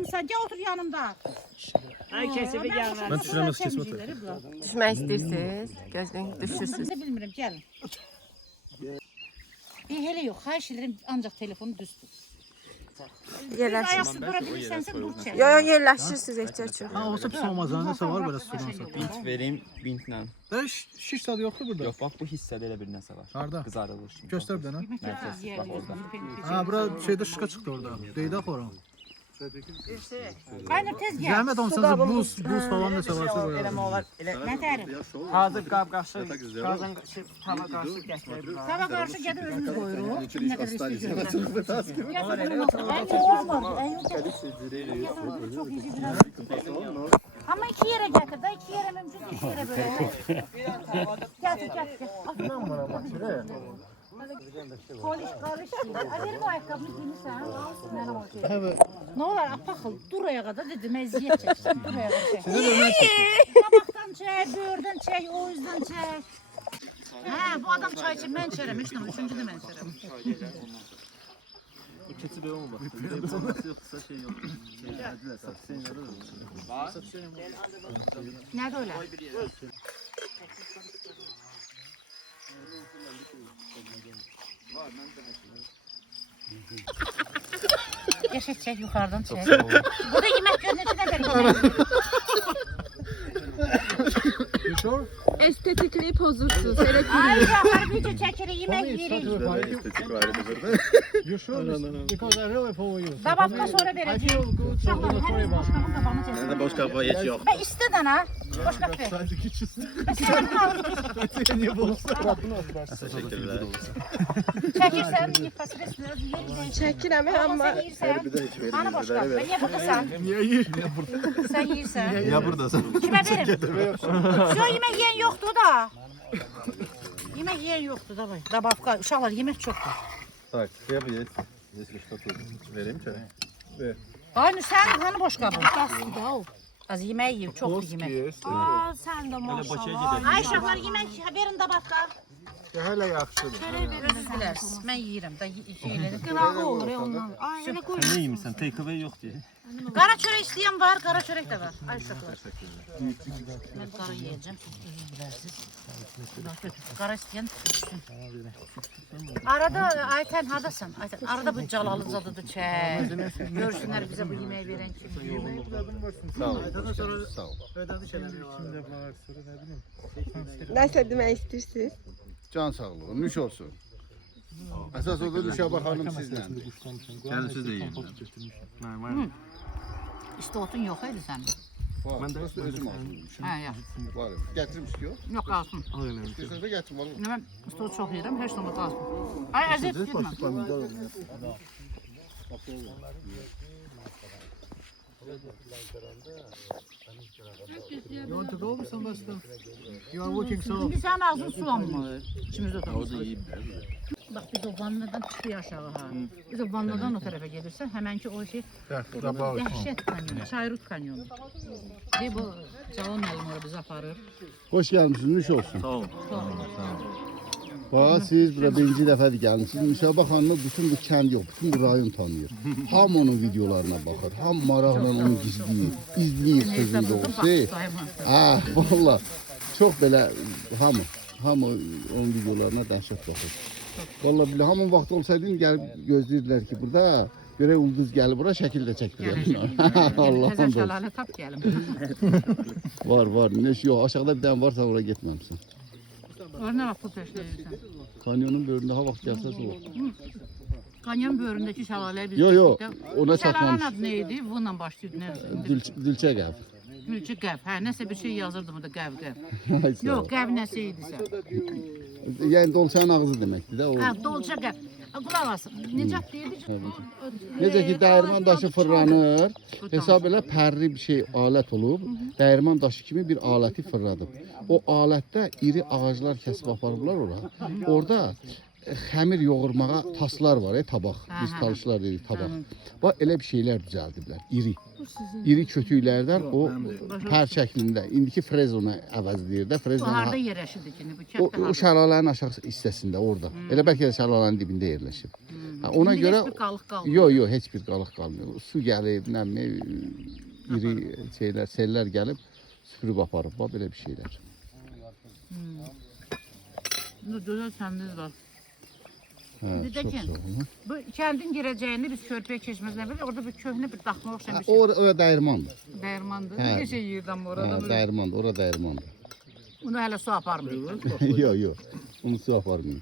almışsan, gel otur yanımda. Ay kesibi gəlmə. Ben düşürəm öz kesimi otur. Düşmək istəyirsiniz, gözdən düşürsünüz. Ben de bilmiyorum, gelin. Hele yok, xahiş ederim ancak telefonu düz tut. Yerləşin. Ayaqsı durabilirsense dur çek. Yo, yerləşirsiniz ehtiyac yox. Ha olsa pis olmaz ha. Nəsə var belə sudan satır. Bint vereyim, bintlə. Şiş tadı yoxdur burada. Yox, bax bu hissədə elə bir nəsə var. Harda? Qızarılır şimdi. Göster bir dənə. Mərkəz, bax orada. Ha bura şeydə şışqa çıxdı orada. Deyək ora. Aynen tez gel. Zəhmət olsanız buz falan nəsə varsa qoyalım. Eləmə olar. Elə Ne derim? hazır qab qaşı, qazan tava qaşı gətirib. Sabah karşı geldi özümüz koyuyoruz. Ne kadar istiyorsun. Ya olmaz. En yok. Çok iyi biraz. Ama iki yere getir. Da iki yere mümkün iki yere böyle. Getir. Polis karıştı. Verim o ayakkabını giymişsen. Benim o şey. Evet. Ne olur apakıl dur ayağa kadar dedim eziyet çeksin. Dur ayağa kadar çek. Tabaktan çek, böğürden çek, o yüzden çek. Ha bu adam çay içip ben içerim. Üçüncü de ben içerim. Keçi bey olma bak. Yoksa şey yok. Nerede öyle? Yaşa çek yukarıdan çek. Bu da yemek görünüşü ne derim? Estetikli pozursuz. Ay ya harbice çekeri yemek yeri. You sure? Because I really follow you. Dabapka sonra I vereceğim. feel good. So Şahlar I'm sorry her about başkanın kafamı çeksin. Nədə boş qaba heç yox. Ben isteden ha. Başka bir. Sadece keçisin. Niye bulursa? Təşəkkürlər. Çekirsen fasulye biraz yeri. Çəkirəm, amma Sen yiyirsen. Hani başka? Ben niye buradasın? Niye yiyir? Niye burada? Sen yiyirsen. Ya buradasın. Kime verim? Şu yemek yiyen yoktu da. Yemek yiyen yoktu da. Dabapka. Uşaklar yemek çoktu. Так, хлеб есть. Если что-то vereyim çay. Aynı sen hani boş kabın. Az yemeği yiyor, çok yemek. Aa, sən də maşallah. Ay uşaqlar yemek verin dabaqqa. Hele yaxşıdır. Özür dileriz. Mən yeyirəm da şeyləri. Qınağı olur ya ondan. Ay, elə qoy. Ne yiyeyim take away yok diye. Qara çörək istəyən var, qara çörək də var. Ay uşaqlar. Mən qara yeyəcəm. Özür dilərsiniz. Qara istəyən düşsün. Arada Ayten hardasın? Ayten arada bu Calalızadıdır çək. Görsünlər bizə bu yeməyi verən kimi. Sağ ol. Sağ ol. Ödədi şeyləri içində var, sonra nə bilim. Nəsə demək istəyirsiniz? Can sağlığı, nüş olsun. Əsas odur Nüşabə xanım sizlə. Gəlin siz də yiyin. İşte otun yox idi sənin. Var, burası özüm aldım. Hə, ya. Var, gətirim istiyor. Yox qalsın. İstiyorsanız da gətirim, var. Nə mən stol çox yeyirəm, heç zaman qalsın. Ay əziyyət etmə. You want to go with some stuff? You are working so... İndi sənin ağzın sulanmır. İkimiz Orada oturmuşuz. yiyeyim. Bax biz o vannadan çıxıyor aşağı ha. Biz o vannadan o tərəfə gedirsən, həmənki o şey dəhşət kanyonu, Çayrut kanyonu. Ve bu Cavan müəllim orada bizi aparır. Hoş gəlmişsiniz, nüş olsun. Sağ olun. Bax, siz bura birinci dəfədir gəlmişsiniz. Nüşabə xanımı bütün bu kənd yox, bütün bu rayon tanıyır. Ham onun videolarına baxır, ham maraqla onu izləyir. İzləyir sözün doğrusu. Ah, valla. Çox belə hamı onun videolarına dəhşət baxır. Valla bilə, hamın vaxtı olsaydı gəlib gözləyirdilər ki, burada görək ulduz gəlib bura, şəkil də çəkdirir. Allah'ım Təzə da. şəlalə tap gəlim. Var. Neş yox, aşağıda bir dənə varsa oraya getməmişsin. Orada nə vaxt pul peşləyirsən? Kanyonun böyründə ha vaxt gəlsəz o. Kanyon böyründəki şəlaləyə biz Yo, getdik. ona Şəlalənin çatmamış. adı nə idi? Bununla başlayırdı. Nə? Dilçə qəv. Gülçü qəv. Hə, nəsə bir şey yazırdı burada qəv. Yox, qəv nəsə idisə. Yəni dolçanın ağzı deməkdir də o. Hə, dolça qəv. Qulaq asın. Necət deyirdi? Necə ki dəyirman daşı fırlanır, hesab elə pərri bir şey alət olub, dəyirman daşı kimi bir aləti fırladıb. O alətdə iri ağaclar kəsib aparıblar ora. Orada xəmir yoğurmağa taslar var, tabaq. Biz hə. talışlar dedik tabaq. Bax elə bir şeylər düzəldiblər, iri. İri kötüklərdən o pər şəklində. İndiki frez onu əvəzləyir də, Bu frezlə harda yerləşirdi ki? Bu o kənddə harda? şəlalənin aşağı hissəsində orada. Elə bəlkə də şəlalənin dibində yerləşib. Ha, ona İndi görə heç bir qalıq qalmır. Yox, heç bir qalıq qalmıyor. Su gəlib, nə bilim, iri şeylər, sellər gəlib süpürüb aparıb, bax belə bir şeylər. Bunda gözəl kəndiniz var. Hə, Bir də çox ki, sağ olun. Bu kəndin girəcəyini biz körpüyə keçməzdən əvvəl orada bir köhnə bir daxma oxşayan bir şey. Ora dəyirmandır. Dəyirmandır. Hə. Bir şey yeyirdim orada. Hə, dəyirmandır, ora dəyirmandır. Bunu hələ su aparmır. Yox. Onu su aparmıyor.